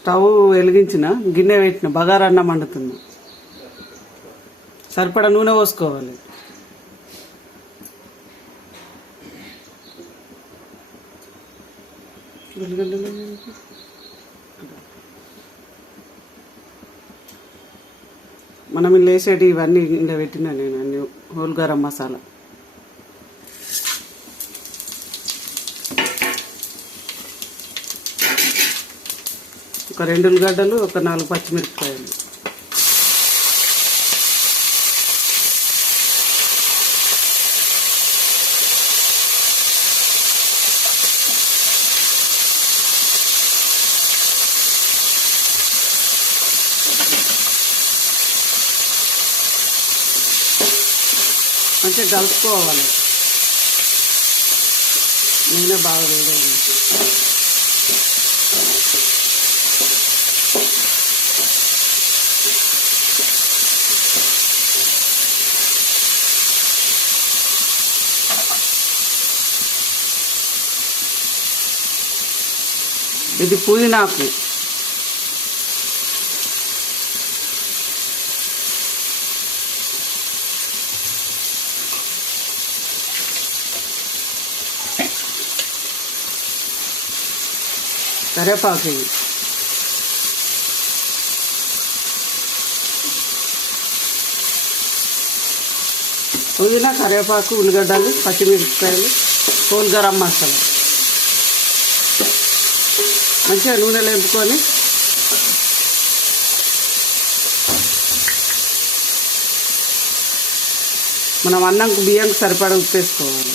Stove వెలిగించిన గిన్నె పెట్టిన బగారా అన్నం వండుతున్నా. సరిపడా నూనె పోసుకోవాలి. మనం ఇలా వేసేటి ఇవన్నీ ఇంట్లో పెట్టినా నేను అన్ని హోల్ గరం మసాలా. ఒక రెండు ఉల్లిగడ్డలు ఒక నాలుగు పచ్చిమిరపకాయలు. మంచిగా కలుపుకోవాలి. నేనే బాగా వేడైంది. ఇది పుదీనాకు. కరేపాకు ఇది. పుదీనా కరివేపాకు ఉల్లిగడ్డలు పచ్చిమిరపకాయలు హోల్ గరం మసాలా. మంచిగా నూనెలో ఎంపుకొని మనం అన్నం బియ్యంకి సరిపడా ఉప్పు వేసుకోవాలి.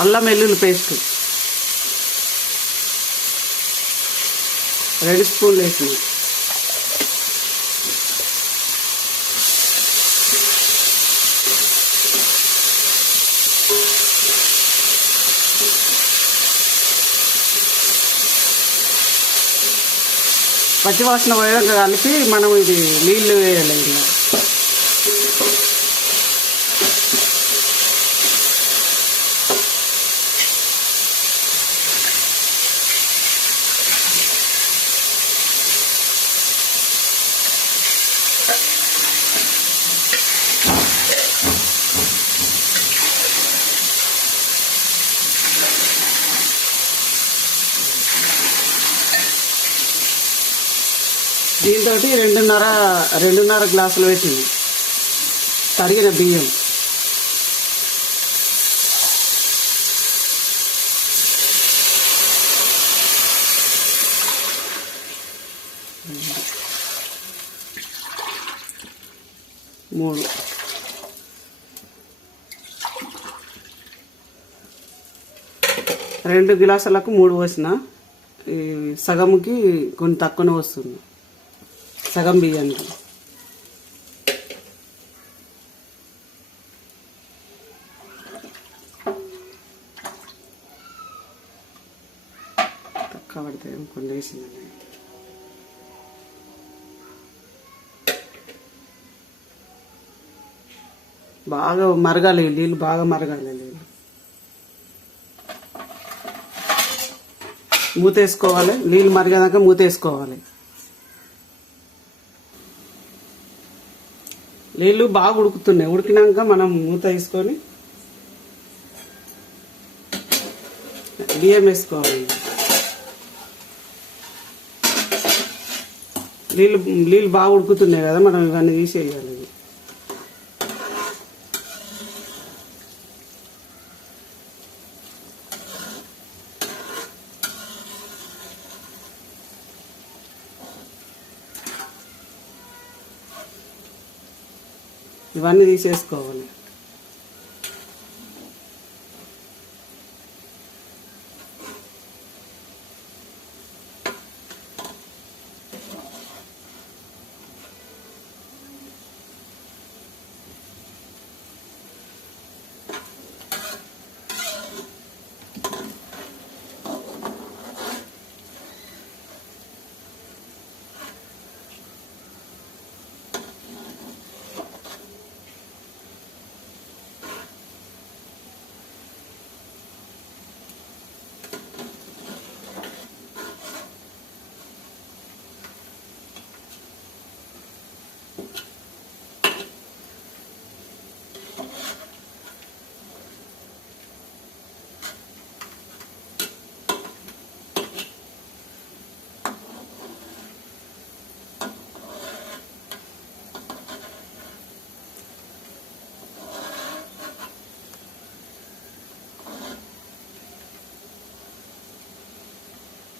అల్లం వెల్లుల్లి పేస్ట్. రెండు స్పూన్లు వేసిన. పచ్చివాసన పోయాక కలిపి మనం ఇది నీళ్ళు వేయాలి ఇందులో. దీంతో రెండున్నర రెండున్నర గ్లాసులు వేసింది. తరిగిన బియ్యం. మూడు. రెండు గ్లాసులకు మూడు పోసిన. ఈ కొన్ని తక్కువనే వస్తుంది. సగం బియ్యానికి తక్కువ పడితే కొన్ని వేసిందండి బాగా మరగాలి నీళ్ళు బాగా మరగాలి నీళ్ళు. మూతేసుకోవాలి నీళ్ళు మరిగేదాకా మూతేసుకోవాలి నీళ్ళు బాగా ఉడుకుతున్నాయి. ఉడికినాక మనం మూత వేసుకొని బియ్యం వేసుకోవాలి. నీళ్ళు నీళ్ళు బాగా ఉడుకుతున్నాయి కదా మనం ఇవన్నీ తీసేయాలి. ఇవన్నీ తీసేసుకోవాలి.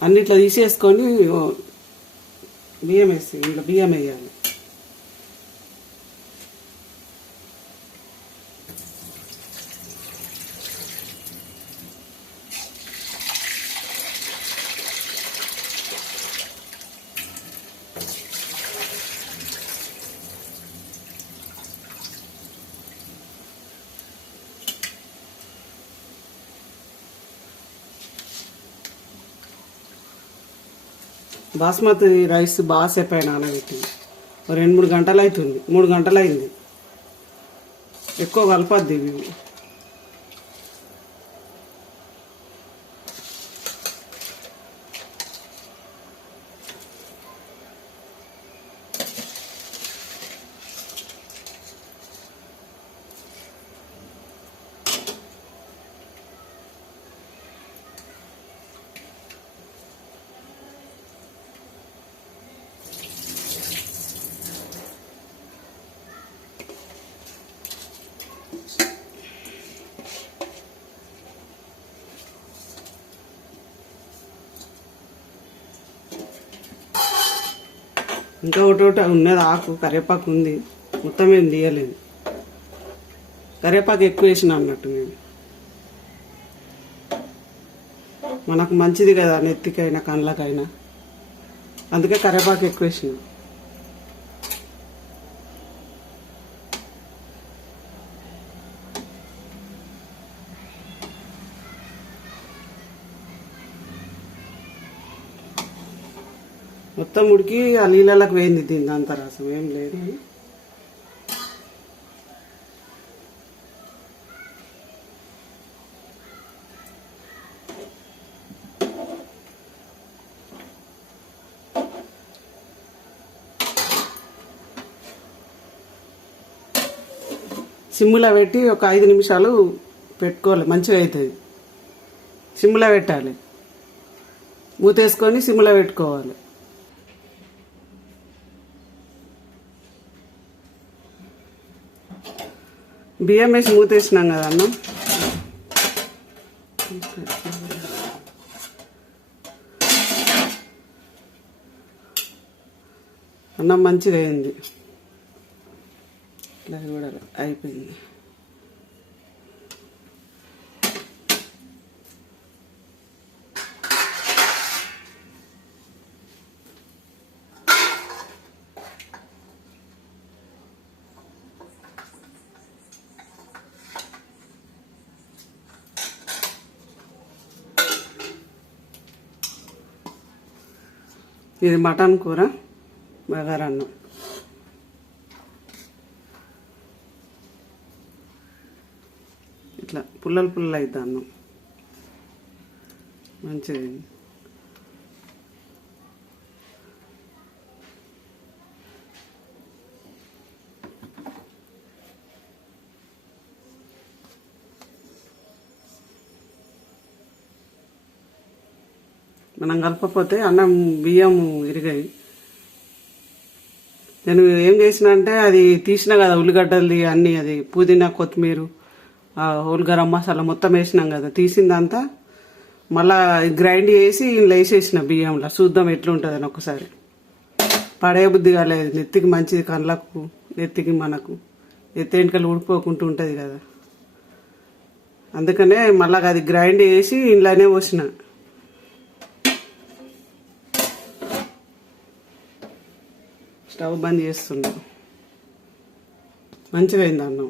అన్నిట్లో తీసేసుకొని బియ్యం వేసి ఇంట్లో బియ్యం వేయాలి. బాస్మతి రైస్ బాగా సేపాయి నానబెట్టింది రెండు మూడు గంటలు అవుతుంది మూడు గంటలు అయింది ఎక్కువ కలపద్దు ఇవి. ఇంకా ఒకటి ఒకటి ఉన్నది ఆకు కరివేపాకు ఉంది. మొత్తం ఏం తీయలేదు. కరివేపాకు ఎక్కువ వేసిన అన్నట్టు నేను. మనకు మంచిది కదా నెత్తికైనా కళ్ళకైనా అందుకే కరివేపాకు ఎక్కువ వేసినాం. మొత్తం ఉడికి ఆ నీళ్ళకి వేయింది దీని అంత రసం ఏం లేదు. సిమ్ములో పెట్టి ఒక ఐదు నిమిషాలు పెట్టుకోవాలి మంచిగా అవుతుంది. సిమ్ములో పెట్టాలి. మూతేసుకొని సిమ్లో పెట్టుకోవాలి. బియ్యం వేసి మూతేసినాం కదా అన్నం అన్నం మంచిగా అయింది. ఇట్లా కూడా అయిపోయింది. ఇది మటన్ కూర బగారన్నం ఇట్లా పుల్లలు పుల్లలు అవుతా అన్నం మంచిది మనం కలపకపోతే అన్నం బియ్యం ఇరిగాయి. నేను ఏం చేసిన అంటే అది తీసిన కదా ఉల్లిగడ్డలది అన్నీ అది పుదీనా కొత్తిమీర ఆ మసాలా మొత్తం వేసినాం కదా. తీసిందంతా మళ్ళా గ్రైండ్ చేసి ఇంట్లో వేసేసిన బియ్యంలో. చూద్దాం ఎట్లుంటుందని ఒకసారి. పడే బుద్ధి కాలేదు. నెత్తికి మంచిది కళ్ళకు నెత్తికి మనకు. ఎత్తి వెంటకలు ఊడిపోకుంటూ ఉంటుంది కదా. అందుకనే మళ్ళా అది గ్రైండ్ చేసి ఇంట్లోనే పోసిన. స్టవ్ బంద్ చేస్తున్నా మంచిగా అయింది అన్నం.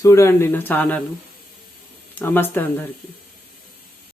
చూడండి నా ఛానల్. నమస్తే అందరికీ.